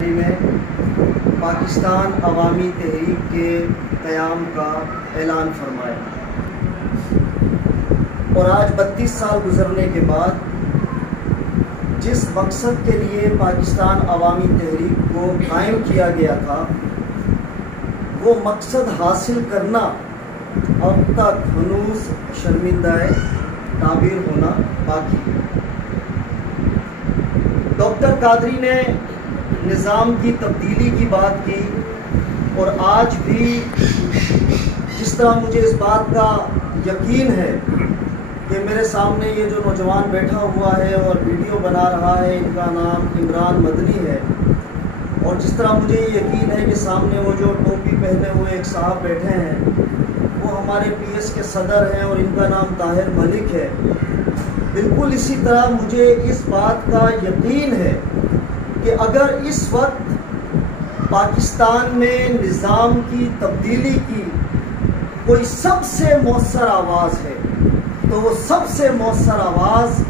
میں پاکستان عوامی تحریک کے قیام کا اعلان فرمایا اور آج 32 سال گزرنے کے بعد جس مقصد کے لیے پاکستان عوامی تحریک کو قائم کیا گیا تھا وہ مقصد حاصل کرنا اب تک ہنوز شرمندہ تعبیر ہونا باقی ہے۔ ڈاکٹر قادری نے نظام کی تبدیلی کی بات کی اور آج بھی جس طرح مجھے اس بات کا یقین ہے کہ میرے سامنے یہ جو نوجوان بیٹھا ہوا ہے اور ویڈیو بنا رہا ہے، ان کا نام عمران مدنی ہے، اور جس طرح مجھے یہ یقین ہے کہ سامنے وہ جو ٹوپی پہنے ہوئے ایک صاحب بیٹھے ہیں وہ ہمارے پی ایس کے صدر ہیں اور ان کا نام طاہر ملک ہے، بالکل اسی طرح مجھے اس بات کا یقین ہے کہ اگر اس وقت پاکستان میں نظام کی تبدیلی کی کوئی سب سے مؤثر آواز ہے تو وہ سب سے مؤثر آواز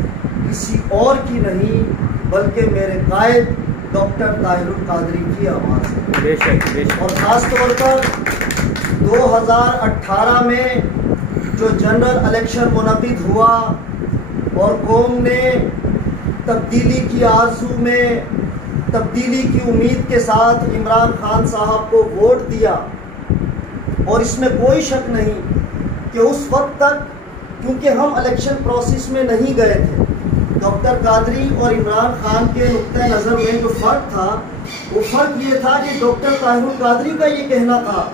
کسی اور کی نہیں بلکہ میرے قائد ڈاکٹر طاہر القادری کی آواز ہے۔ بے شک۔ اور خاص طور پر 2018 میں جو جنرل الیکشن منعقد ہوا اور قوم نے تبدیلی کی آرزو میں تبدیلی کی امید کے ساتھ عمران خان صاحب کو ووٹ دیا، اور اس میں کوئی شک نہیں کہ اس وقت تک کیونکہ ہم الیکشن پروسیس میں نہیں گئے تھے، ڈاکٹر قادری اور عمران خان کے نقطۂ نظر میں جو فرق تھا وہ فرق یہ تھا کہ ڈاکٹر طاہر القادری کا یہ کہنا تھا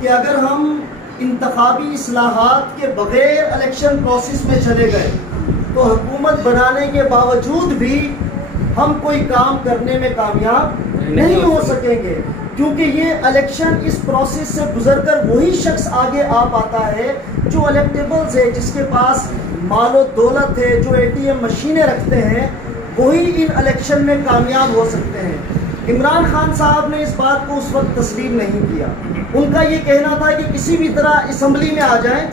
کہ اگر ہم انتخابی اصلاحات کے بغیر الیکشن پروسیس میں چلے گئے تو حکومت بنانے کے باوجود بھی ہم کوئی کام کرنے میں کامیاب نہیں ہو سکیں گے، کیونکہ یہ الیکشن اس پروسیس سے گزر کر وہی شخص آگے آ پاتا ہے جو الیکٹیبلز ہے، جس کے پاس مال و دولت ہے، جو اے ٹی ایم مشینیں رکھتے ہیں، وہی ان الیکشن میں کامیاب ہو سکتے ہیں۔ عمران خان صاحب نے اس بات کو اس وقت تسلیم نہیں کیا، ان کا یہ کہنا تھا کہ کسی بھی طرح اسمبلی میں آ جائیں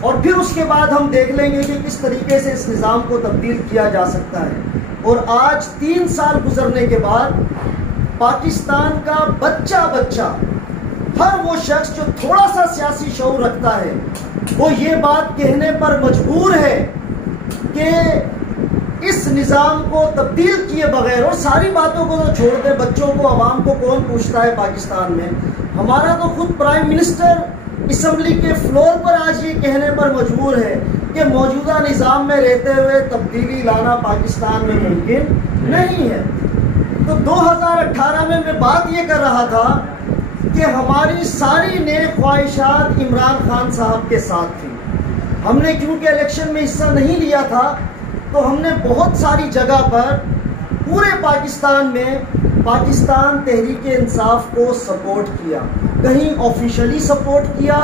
اور پھر اس کے بعد ہم دیکھ لیں گے کہ کس طریقے سے اس نظام کو تبدیل کیا جا سکتا ہے۔ اور آج 3 سال گزرنے کے بعد پاکستان کا بچہ ہر وہ شخص جو تھوڑا سا سیاسی شعور رکھتا ہے وہ یہ بات کہنے پر مجبور ہے کہ اس نظام کو تبدیل کیے بغیر، اور ساری باتوں کو تو چھوڑ دیں، بچوں کو عوام کو کون پوچھتا ہے پاکستان میں، ہمارا تو خود پرائم منسٹر اسمبلی کے فلور پر آج یہ کہنے پر مجبور ہے کہ موجودہ نظام میں رہتے ہوئے تبدیلی لانا پاکستان میں ممکن نہیں ہے۔ تو 2018 میں بات یہ کر رہا تھا کہ ہماری ساری نیک خواہشات عمران خان صاحب کے ساتھ تھی، ہم نے کیونکہ الیکشن میں حصہ نہیں لیا تھا تو ہم نے بہت ساری جگہ پر پورے پاکستان میں پاکستان تحریک انصاف کو سپورٹ کیا، کہیں آفیشلی سپورٹ کیا،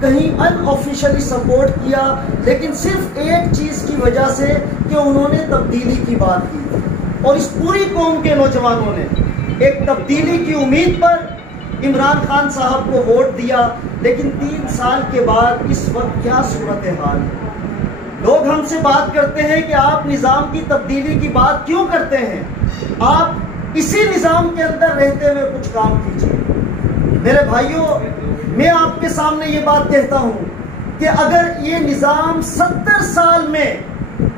کہیں ان آفیشلی سپورٹ کیا، لیکن صرف ایک چیز کی وجہ سے کہ انہوں نے تبدیلی کی بات کی، اور اس پوری قوم کے نوجوانوں نے ایک تبدیلی کی امید پر عمران خان صاحب کو ووٹ دیا۔ لیکن 3 سال کے بعد اس وقت کیا صورتحال ہے؟ لوگ ہم سے بات کرتے ہیں کہ آپ نظام کی تبدیلی کی بات کیوں کرتے ہیں، آپ اسی نظام کے اندر رہتے ہوئے کچھ کام کیجیے۔ میرے بھائیوں، میں آپ کے سامنے یہ بات کہتا ہوں کہ اگر یہ نظام 70 سال میں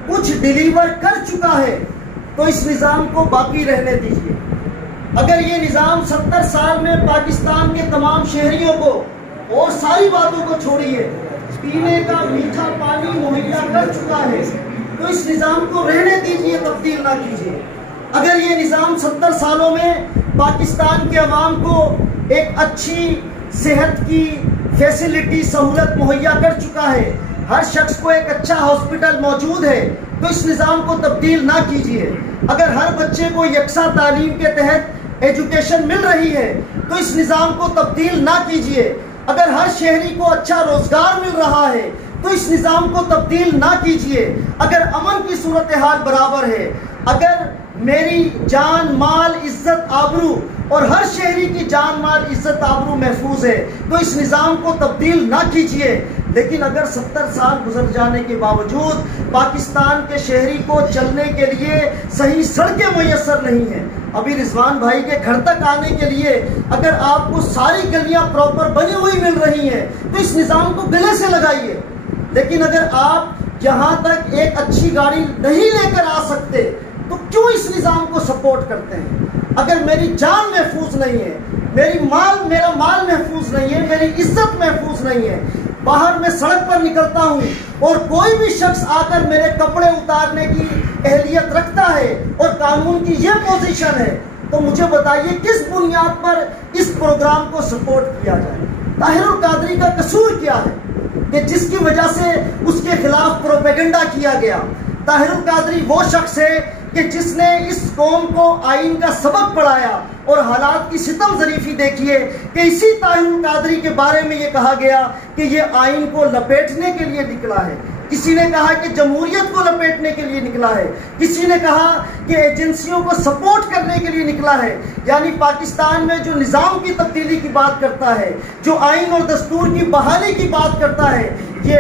کچھ ڈیلیور کر چکا ہے تو اس نظام کو باقی رہنے دیجیے۔ اگر یہ نظام 70 سال میں پاکستان کے تمام شہریوں کو اور ساری باتوں کو چھوڑیے پینے کا میٹھا پانی مہیا کر چکا ہے تو اس نظام کو رہنے دیجیے، تبدیل نہ کیجیے۔ اگر یہ نظام 70 سالوں میں پاکستان کے عوام کو ایک اچھی صحت کی فیسلٹی سہولت مہیا کر چکا ہے، ہر شخص کو ایک اچھا ہاسپٹل موجود ہے تو اس نظام کو تبدیل نہ کیجیے۔ اگر ہر بچے کو یکساں تعلیم کے تحت ایجوکیشن مل رہی ہے تو اس نظام کو تبدیل نہ کیجیے۔ اگر ہر شہری کو اچھا روزگار مل رہا ہے تو اس نظام کو تبدیل نہ کیجیے۔ اگر امن کی صورتحال برابر ہے، اگر میری جان مال عزت آبرو اور ہر شہری کی جان مال عزت آبرو محفوظ ہے تو اس نظام کو تبدیل نہ کیجیے۔ لیکن اگر 70 سال گزر جانے کے باوجود پاکستان کے شہری کو چلنے کے لیے صحیح سڑکیں میسر نہیں ہیں، ابھی رضوان بھائی کے گھر تک آنے کے لیے اگر آپ کو ساری گلیاں پراپر بنی ہوئی مل رہی ہیں تو اس نظام کو گلے سے لگائیے. لیکن اگر آپ یہاں تک ایک اچھی گاڑی نہیں لے کر آ سکتے تو کیوں اس نظام کو سپورٹ کرتے ہیں؟ اگر میری جان محفوظ نہیں ہے, میرا مال محفوظ نہیں ہے, میری عزت محفوظ نہیں ہے, باہر میں سڑک پر نکلتا ہوں اور کوئی بھی شخص آ کر میرے کپڑے اتارنے کی اہلیت رکھتا ہے اور قانون کی یہ پوزیشن ہے, تو مجھے بتائیے کس بنیاد پر اس پروگرام کو سپورٹ کیا جائے؟ طاہر القادری کا قصور کیا ہے کہ جس کی وجہ سے اس کے خلاف پروپیگنڈا کیا گیا؟ طاہر القادری وہ شخص ہے کہ جس نے اس قوم کو آئین کا سبق پڑھایا, اور حالات کی ستم ظریفی دیکھیے کہ اسی طاہر القادری کے بارے میں یہ کہا گیا کہ یہ آئین کو لپیٹنے کے لیے نکلا ہے. کسی نے کہا کہ جمہوریت کو لپیٹنے کے لیے نکلا ہے, کسی نے کہا کہ ایجنسیوں کو سپورٹ کرنے کے لیے نکلا ہے. یعنی پاکستان میں جو نظام کی تبدیلی کی بات کرتا ہے, جو آئین اور دستور کی بحالی کی بات کرتا ہے, یہ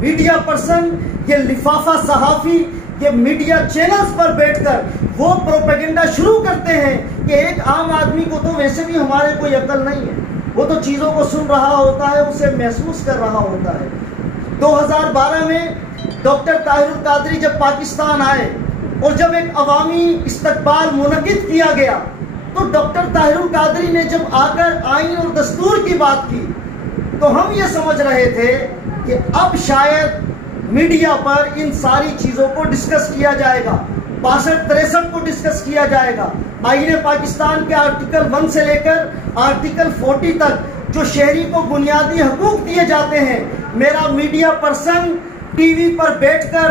میڈیا پرسن, یہ لفافہ صحافی, یہ میڈیا چینلز پر بیٹھ کر وہ پروپیگنڈا شروع کرتے ہیں کہ ایک عام آدمی کو تو ویسے بھی ہمارے کوئی عقل نہیں ہے, وہ تو چیزوں کو سن رہا ہوتا ہے, اسے محسوس کر رہا ہوتا ہے. 2012 میں ڈاکٹر طاہر القادری جب پاکستان آئے اور جب ایک عوامی استقبال منعقد کیا گیا تو ڈاکٹر طاہر القادری نے جب آ کر آئین اور دستور کی بات کی تو ہم یہ سمجھ رہے تھے کہ اب شاید میڈیا پر ان ساری چیزوں کو ڈسکس کیا جائے گا, 62-63 کو ڈسکس کیا جائے گا. آئین پاکستان کے آرٹیکل 1 سے لے کر آرٹیکل 40 تک جو شہری کو بنیادی حقوق دیے جاتے ہیں, میرا میڈیا پرسن ٹی وی پر بیٹھ کر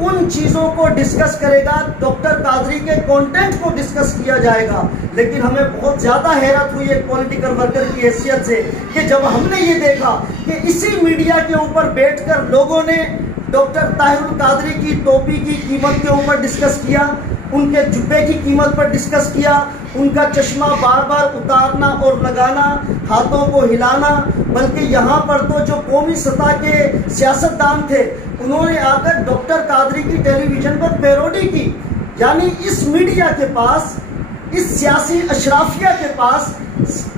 ان چیزوں کو ڈسکس کرے گا, ڈاکٹر قادری کے کانٹینٹ کو ڈسکس کیا جائے گا. لیکن ہمیں بہت زیادہ حیرت ہوئی ایک پولیٹیکل ورکر کی حیثیت سے کہ جب ہم نے یہ دیکھا کہ اسی میڈیا کے اوپر بیٹھ کر لوگوں نے ڈاکٹر طاہر القادری کی ٹوپی کی قیمت کے اوپر ڈسکس کیا, ان کے جبے کی قیمت پر ڈسکس کیا, ان کا چشمہ بار بار اتارنا اور لگانا, ہاتھوں کو ہلانا, بلکہ یہاں پر تو جو قومی سطح کے سیاستدان تھے انہوں نے آ کر ڈاکٹر قادری کی ٹیلی ویژن پر پیروڈی کی. یعنی اس میڈیا کے پاس, اس سیاسی اشرافیہ کے پاس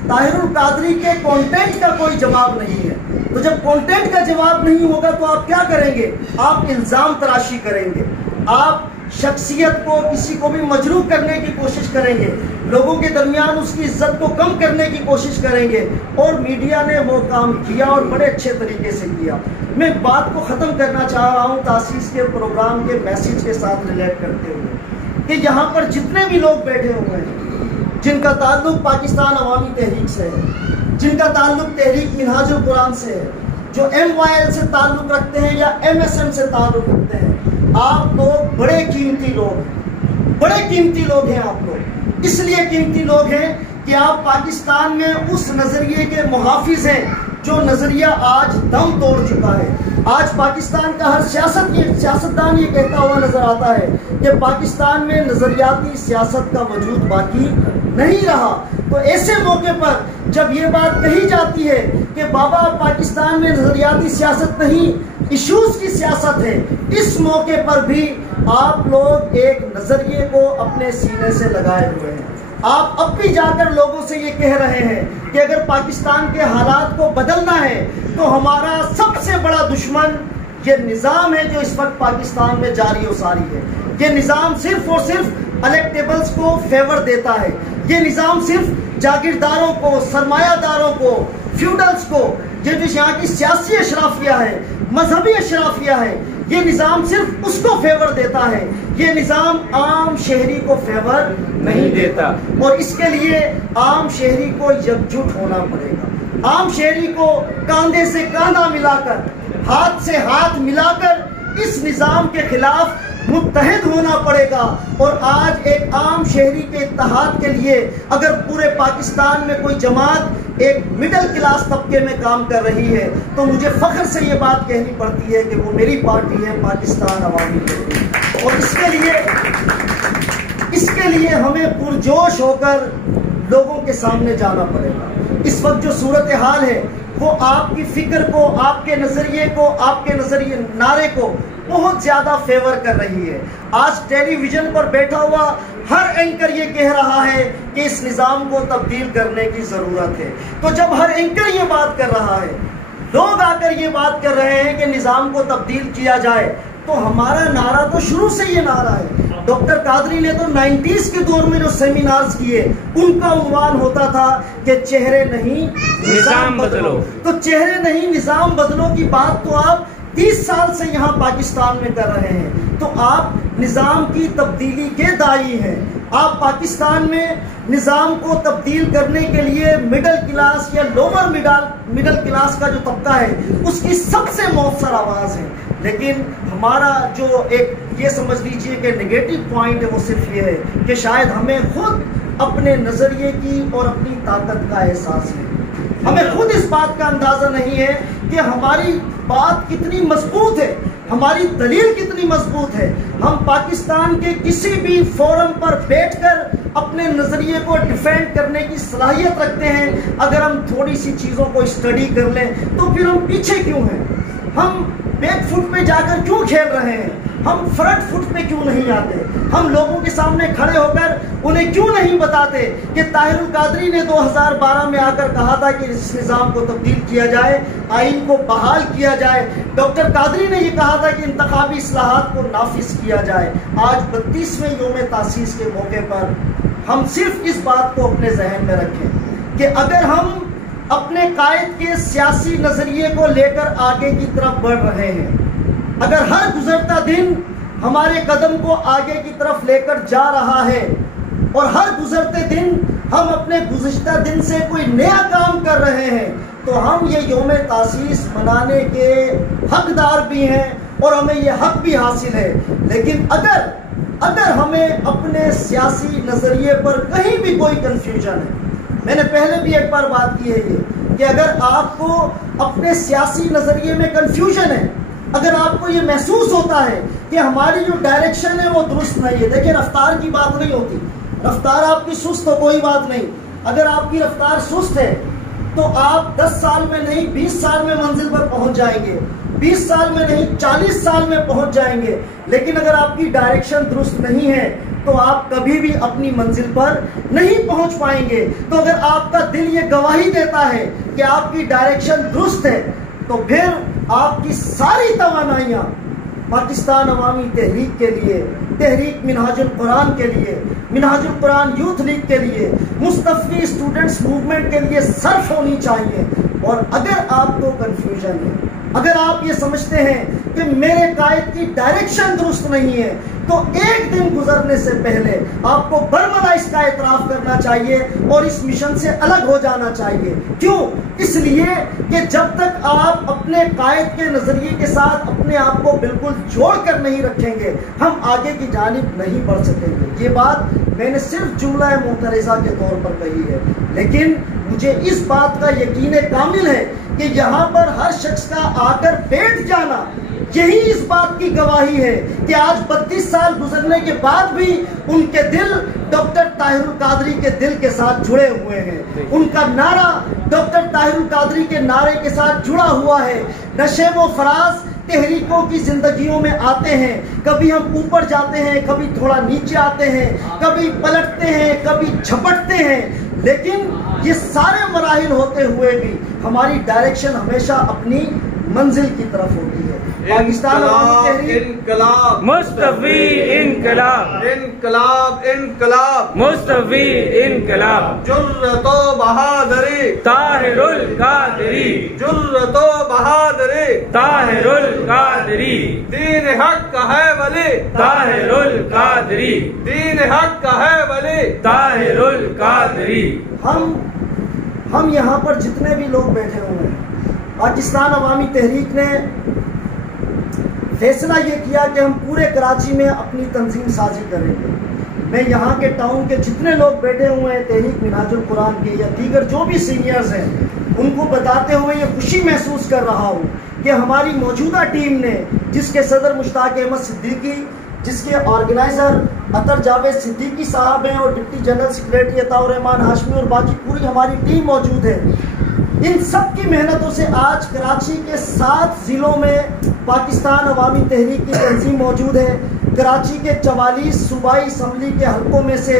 طاہر القادری کے کانٹینٹ کا کوئی جواب نہیں ہے. تو جب کانٹینٹ کا جواب نہیں ہوگا تو آپ کیا کریں گے؟ آپ الزام تراشی کریں گے, آپ شخصیت کو کسی کو بھی مجروح کرنے کی کوشش کریں گے, لوگوں کے درمیان اس کی عزت کو کم کرنے کی کوشش کریں گے. اور میڈیا نے وہ کام کیا اور بڑے اچھے طریقے سے کیا. میں بات کو ختم کرنا چاہ رہا ہوں تاسیس کے پروگرام کے میسیج کے ساتھ ریلیٹ کرتے ہوئے کہ یہاں پر جتنے بھی لوگ بیٹھے ہوئے ہیں جن کا تعلق پاکستان عوامی تحریک سے ہے, جن کا تعلق تحریک منہاج القرآن سے ہے, جو MYL سے تعلق رکھتے ہیں یا MSM سے تعلق رکھتے ہیں, آپ لوگ بڑے قیمتی لوگ ہیں, بڑے قیمتی لوگ ہیں. آپ لوگ اس لیے قیمتی لوگ ہیں کہ آپ پاکستان میں اس نظریے کے محافظ ہیں جو نظریہ آج دم توڑ چکا ہے. آج پاکستان کا ہر سیاستدان یہ کہتا ہوا نظر آتا ہے کہ پاکستان میں نظریاتی سیاست کا وجود باقی نہیں رہا. تو ایسے موقع پر جب یہ بات کہی جاتی ہے کہ بابا پاکستان میں نظریاتی سیاست نہیں, ایشوز کی سیاست ہے, اس موقع پر بھی آپ لوگ ایک نظریے کو اپنے سینے سے لگائے ہوئے ہیں. آپ اب بھی جا کر لوگوں سے یہ کہہ رہے ہیں کہ اگر پاکستان کے حالات کو بدلنا ہے تو ہمارا سب سے بڑا دشمن یہ نظام ہے جو اس وقت پاکستان میں جاری و ساری ہے. یہ نظام صرف اور صرف الیکٹیبلز کو فیور دیتا ہے. یہ نظام صرف جاگیرداروں کو, سرمایہ داروں کو, فیوڈلز کو, یہ جو یہاں کی سیاسی اشرافیہ ہے, مذہبی اشرافیہ ہے, یہ نظام صرف اس کو فیور دیتا ہے. یہ نظام عام شہری کو فیور نہیں دیتا, اور اس کے لیے عام شہری کو یکجٹ ہونا پڑے گا. عام شہری کو کاندھے سے کاندھا ملا کر, ہاتھ سے ہاتھ ملا کر اس نظام کے خلاف متحد ہونا پڑے گا. اور آج ایک عام شہری کے اتحاد کے لیے اگر پورے پاکستان میں کوئی جماعت ایک مڈل کلاس طبقے میں کام کر رہی ہے تو مجھے فخر سے یہ بات کہنی پڑتی ہے کہ وہ میری پارٹی ہے پاکستان عوامی تحریک. اور اس کے لیے ہمیں پرجوش ہو کر لوگوں کے سامنے جانا پڑے گا. اس وقت جو صورتحال ہے وہ آپ کی فکر کو, آپ کے نظریے کو, آپ کے نظریے نعرے کو بہت زیادہ فیور کر رہی ہے. آج ٹیلی ویژن پر بیٹھا ہوا ہر اینکر یہ کہہ رہا ہے کہ اس نظام کو تبدیل کرنے کی ضرورت ہے. تو جب ہر اینکر یہ بات کر رہا ہے, لوگ آ کر یہ بات کر رہے ہیں کہ نظام کو تبدیل کیا جائے, تو ہمارا نعرہ تو شروع سے یہ نعرہ ہے. ڈاکٹر قادری نے تو 90s کے دور میں جو سیمینارز کیے, ان کا عنوان ہوتا تھا کہ چہرے نہیں نظام بدلو. تو چہرے نہیں نظام بدلو کی بات تو آپ 30 سال سے یہاں پاکستان میں کر رہے ہیں. تو آپ نظام کی تبدیلی کے داعی ہیں. آپ پاکستان میں نظام کو تبدیل کرنے کے لیے مڈل کلاس یا لوور مڈل کلاس کا جو طبقہ ہے اس کی سب سے مؤثر آواز ہے. لیکن ہمارا جو ایک یہ سمجھ لیجئے کہ نیگیٹو پوائنٹ ہے وہ صرف یہ ہے کہ شاید ہمیں خود اپنے نظریے کی اور اپنی طاقت کا احساس ہے. ہمیں خود اس بات کا اندازہ نہیں ہے کہ ہماری بات کتنی مضبوط ہے, ہماری دلیل کتنی مضبوط ہے. ہم پاکستان کے کسی بھی فورم پر بیٹھ کر اپنے نظریے کو ڈیفینڈ کرنے کی صلاحیت رکھتے ہیں. اگر ہم تھوڑی سی چیزوں کو اسٹڈی کر لیں تو پھر ہم پیچھے کیوں ہیں؟ ہم بیک فٹ پہ جا کر کیوں کھیل رہے ہیں؟ ہم فرنٹ فٹ پہ کیوں نہیں آتے؟ ہم لوگوں کے سامنے کھڑے ہو کر انہیں کیوں نہیں بتاتے کہ طاہر القادری نے 2012 میں آ کر کہا تھا کہ اس نظام کو تبدیل کیا جائے, آئین کو بحال کیا جائے. ڈاکٹر قادری نے یہ کہا تھا کہ انتخابی اصلاحات کو نافذ کیا جائے. آج 32ویں یوم تاسیس کے موقع پر ہم صرف اس بات کو اپنے ذہن میں رکھیں کہ اگر ہم اپنے قائد کے سیاسی نظریے کو لے کر آگے کی طرف بڑھ رہے ہیں, اگر ہر گزرتا دن ہمارے قدم کو آگے کی طرف لے کر جا رہا ہے اور ہر گزرتے دن ہم اپنے گزشتہ دن سے کوئی نیا کام کر رہے ہیں, تو ہم یہ یوم تاسیس منانے کے حقدار بھی ہیں اور ہمیں یہ حق بھی حاصل ہے. لیکن اگر ہمیں اپنے سیاسی نظریے پر کہیں بھی کوئی کنفیوژن ہے, میں نے پہلے بھی ایک بار بات کی ہے یہ کہ اگر آپ کو اپنے سیاسی نظریے میں کنفیوژن ہے, اگر آپ کو یہ محسوس ہوتا ہے کہ ہماری جو ڈائریکشن ہے وہ درست نہیں ہے, دیکھیں رفتار کی بات نہیں ہوتی, رفتار آپ کی سست ہو کوئی بات نہیں. اگر آپ کی رفتار سست ہے تو آپ 10 سال میں نہیں 20 سال میں منزل پر پہنچ جائیں گے, 20 سال میں نہیں 40 سال میں پہنچ جائیں گے. لیکن اگر آپ کی ڈائریکشن درست نہیں ہے تو آپ کبھی بھی اپنی منزل پر نہیں پہنچ پائیں گے. تو اگر آپ کا دل یہ گواہی دیتا ہے کہ آپ کی ڈائریکشن درست ہے, تو پھر آپ کی ساری توانائیاں پاکستان عوامی تحریک کے لیے, تحریک منہاج القرآن کے لیے, منہاج القرآن یوتھ لیگ کے لیے, مصطفی اسٹوڈنٹس موومنٹ کے لیے صرف ہونی چاہیے. اور اگر آپ کو کنفیوژن ہے, اگر آپ یہ سمجھتے ہیں کہ میرے قائد کی ڈائریکشن درست نہیں ہے, تو ایک دن گزرنے سے پہلے آپ کو برملا اس کا اعتراف کرنا چاہیے اور اس مشن سے الگ ہو جانا چاہیے. کیوں؟ اس لیے کہ جب تک آپ اپنے قائد کے نظریے کے ساتھ اپنے آپ کو بالکل جوڑ کر نہیں رکھیں گے, ہم آگے کی جانب نہیں بڑھ سکیں گے. یہ بات میں نے صرف جملہ معترضہ کے طور پر کہی ہے, لیکن مجھے اس بات کا یقین کامل ہے کہ یہاں پر ہر شخص کا آ کر بیٹھ جانا یہی اس بات کی گواہی ہے کہ آج 32 سال گزرنے کے بعد بھی ان کے دل ڈاکٹر طاہر القادری کے دل کے ساتھ جڑے ہوئے ہیں. ان کا نعرہ ڈاکٹر طاہر القادری کے نعرے کے ساتھ جڑا ہوا ہے. نشیب و فراز تحریکوں کی زندگیوں میں آتے ہیں, کبھی ہم اوپر جاتے ہیں, کبھی تھوڑا نیچے آتے ہیں, کبھی پلٹتے ہیں, کبھی جھپٹتے ہیں, لیکن یہ سارے مراحل ہوتے ہوئے بھی ہماری ڈائریکشن ہمیشہ اپنی منزل کی طرف ہوتی ہے. پاکستان عوامی تحریک انقلاب مصطفی انقلاب انقلاب انقلاب مصطفی انقلاب جرت و بہادری طاہر القادری جرت و بہادری طاہر القادری دین حق کا ہے ولی طاہر القادری دین حق کا ہے ولی طاہر القادری. ہم یہاں پر جتنے بھی لوگ بیٹھے ہوئے ہیں, پاکستان عوامی تحریک نے فیصلہ یہ کیا کہ ہم پورے کراچی میں اپنی تنظیم سازی کریں گے. میں یہاں کے ٹاؤن کے جتنے لوگ بیٹھے ہوئے ہیں تحریک منہاج القرآن کے یا دیگر جو بھی سینئرز ہیں, ان کو بتاتے ہوئے یہ خوشی محسوس کر رہا ہوں کہ ہماری موجودہ ٹیم نے, جس کے صدر مشتاق احمد صدیقی, جس کے آرگنائزر عطر جاوید صدیقی صاحب ہیں اور ڈپٹی جنرل سیکریٹری عطاء الرحمان ہاشمی اور باقی پوری ہماری ٹیم موجود ہے, ان سب کی محنتوں سے آج کراچی کے 7 ضلعوں میں پاکستان عوامی تحریک کی تنظیم موجود ہے۔ کراچی کے 44 صوبائی اسمبلی کے حلقوں میں سے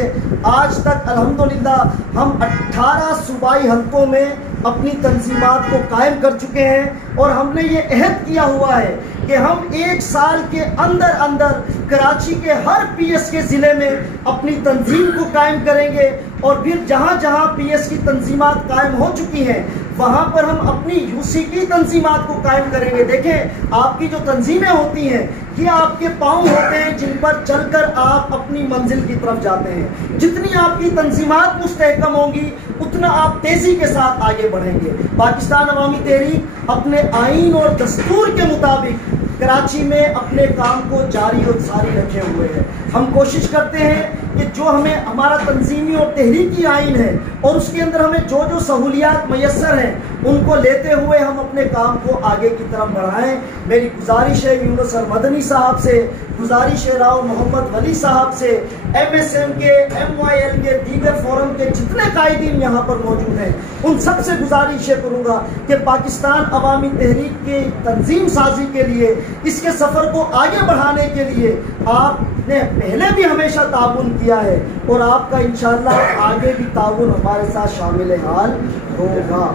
آج تک الحمدللہ ہم 18 صوبائی حلقوں میں اپنی تنظیمات کو قائم کر چکے ہیں، اور ہم نے یہ عہد کیا ہوا ہے کہ ہم 1 سال کے اندر اندر کراچی کے ہر پی ایس کے ضلع میں اپنی تنظیم کو قائم کریں گے، اور پھر جہاں جہاں پی ایس کی تنظیمات قائم ہو چکی ہیں وہاں پر ہم اپنی یو سی کی تنظیمات کو قائم کریں گے۔ دیکھیں، آپ کی جو تنظیمیں ہوتی ہیں یہ آپ کے پاؤں ہوتے ہیں جن پر چل کر آپ اپنی منزل کی طرف جاتے ہیں۔ جتنی آپ کی تنظیمات مستحکم ہوں گی اتنا آپ تیزی کے ساتھ آگے بڑھیں گے۔ پاکستان عوامی تحریک اپنے آئین اور دستور کے مطابق کراچی میں اپنے کام کو جاری اور ساری رکھے ہوئے ہیں۔ ہم کوشش کرتے ہیں کہ جو ہمیں ہمارا تنظیمی اور تحریکی آئین ہے اور اس کے اندر ہمیں جو جو سہولیات میسر ہیں ان کو لیتے ہوئے ہم اپنے کام کو آگے کی طرف بڑھائیں۔ میری گزارش ہے یونس مدنی صاحب سے، گزارش ہے راؤ محمد ولی صاحب سے، ایم ایس ایم کے، ایم وائی ایل کے، دیگر فورم کے جتنے قائدین یہاں پر موجود ہیں ان سب سے گزارش کروں گا کہ پاکستان عوامی تحریک کی تنظیم سازی کے لیے، اس کے سفر کو آگے بڑھانے کے لیے آپ نے پہلے بھی ہمیشہ تعاون کیا ہے، اور آپ کا انشاءاللہ آگے بھی تعاون ہمارے ساتھ شامل حال ہوگا۔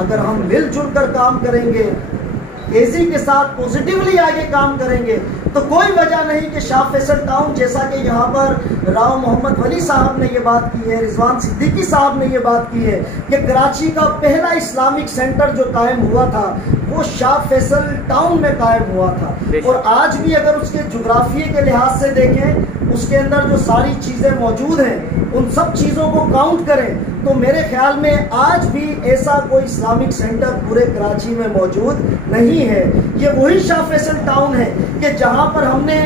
اگر ہم مل جل کر کام کریں گے، تیزی کے ساتھ پوزیٹیولی آگے کام کریں گے، تو کوئی وجہ نہیں کہ شاہ فیصل ٹاؤن، جیسا کہ یہاں پر راؤ محمد ولی صاحب نے یہ بات کی ہے، رضوان صدیقی صاحب نے یہ بات کی ہے کہ کراچی کا پہلا اسلامک سینٹر جو قائم ہوا تھا وہ شاہ فیصل ٹاؤن میں قائم ہوا تھا، اور آج بھی اگر اس کے جغرافیے کے لحاظ سے دیکھیں، اس کے اندر جو ساری چیزیں موجود ہیں ان سب چیزوں کو کاؤنٹ کریں تو میرے خیال میں آج بھی ایسا کوئی اسلامک سینٹر پورے کراچی میں موجود نہیں ہے۔ یہ وہی شاہ فیصل ٹاؤن ہے کہ جہاں پر ہم نے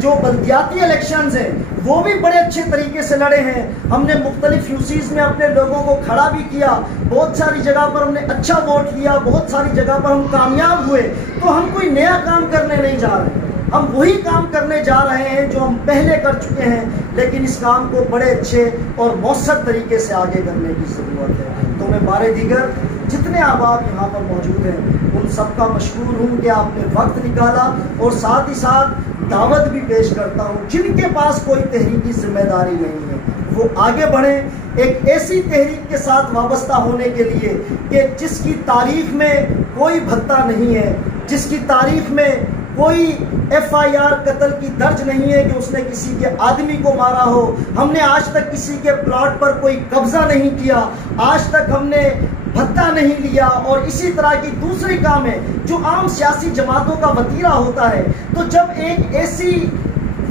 جو بلدیاتی الیکشنز ہیں وہ بھی بڑے اچھے طریقے سے لڑے ہیں۔ ہم نے مختلف یوسیز میں اپنے لوگوں کو کھڑا بھی کیا، بہت ساری جگہ پر ہم نے اچھا ووٹ لیا، بہت ساری جگہ پر ہم کامیاب ہوئے۔ تو ہم کوئی نیا کام کرنے نہیں جا رہے، ہم وہی کام کرنے جا رہے ہیں جو ہم پہلے کر چکے ہیں، لیکن اس کام کو بڑے اچھے اور مؤثر طریقے سے آگے کرنے کی ضرورت ہے۔ تو میں بارے دیگر جتنے احباب یہاں پر موجود ہیں ان سب کا مشکور ہوں کہ آپ نے وقت نکالا، اور ساتھ ہی ساتھ دعوت بھی پیش کرتا ہوں جن کے پاس کوئی تحریکی ذمہ داری نہیں ہے وہ آگے بڑھیں ایک ایسی تحریک کے ساتھ وابستہ ہونے کے لیے کہ جس کی تاریخ میں کوئی بھتہ نہیں ہے، جس کی تاریخ میں کوئی ایف آئی آر قتل کی درج نہیں ہے کہ اس نے کسی کے آدمی کو مارا ہو، ہم نے آج تک کسی کے پلاٹ پر کوئی قبضہ نہیں کیا، آج تک ہم نے بھتہ نہیں لیا، اور اسی طرح کی دوسری کام ہے جو عام سیاسی جماعتوں کا وتیرہ ہوتا ہے۔ تو جب ایک ایسی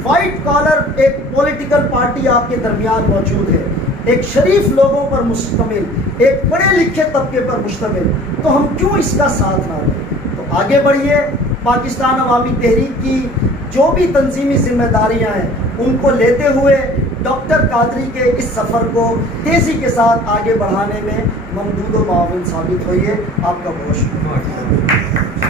وائٹ کالر ایک پولیٹیکل پارٹی آپ کے درمیان موجود ہے، ایک شریف لوگوں پر مشتمل، ایک پڑھے لکھے طبقے پر مشتمل، تو ہم کیوں اس کا ساتھ نہ دیں؟ تو آگے بڑھیے، پاکستان عوامی تحریک کی جو بھی تنظیمی ذمہ داریاں ہیں ان کو لیتے ہوئے ڈاکٹر قادری کے اس سفر کو تیزی کے ساتھ آگے بڑھانے میں ممدود و معاون ثابت ہوئیے۔ آپ کا بہت شکریہ۔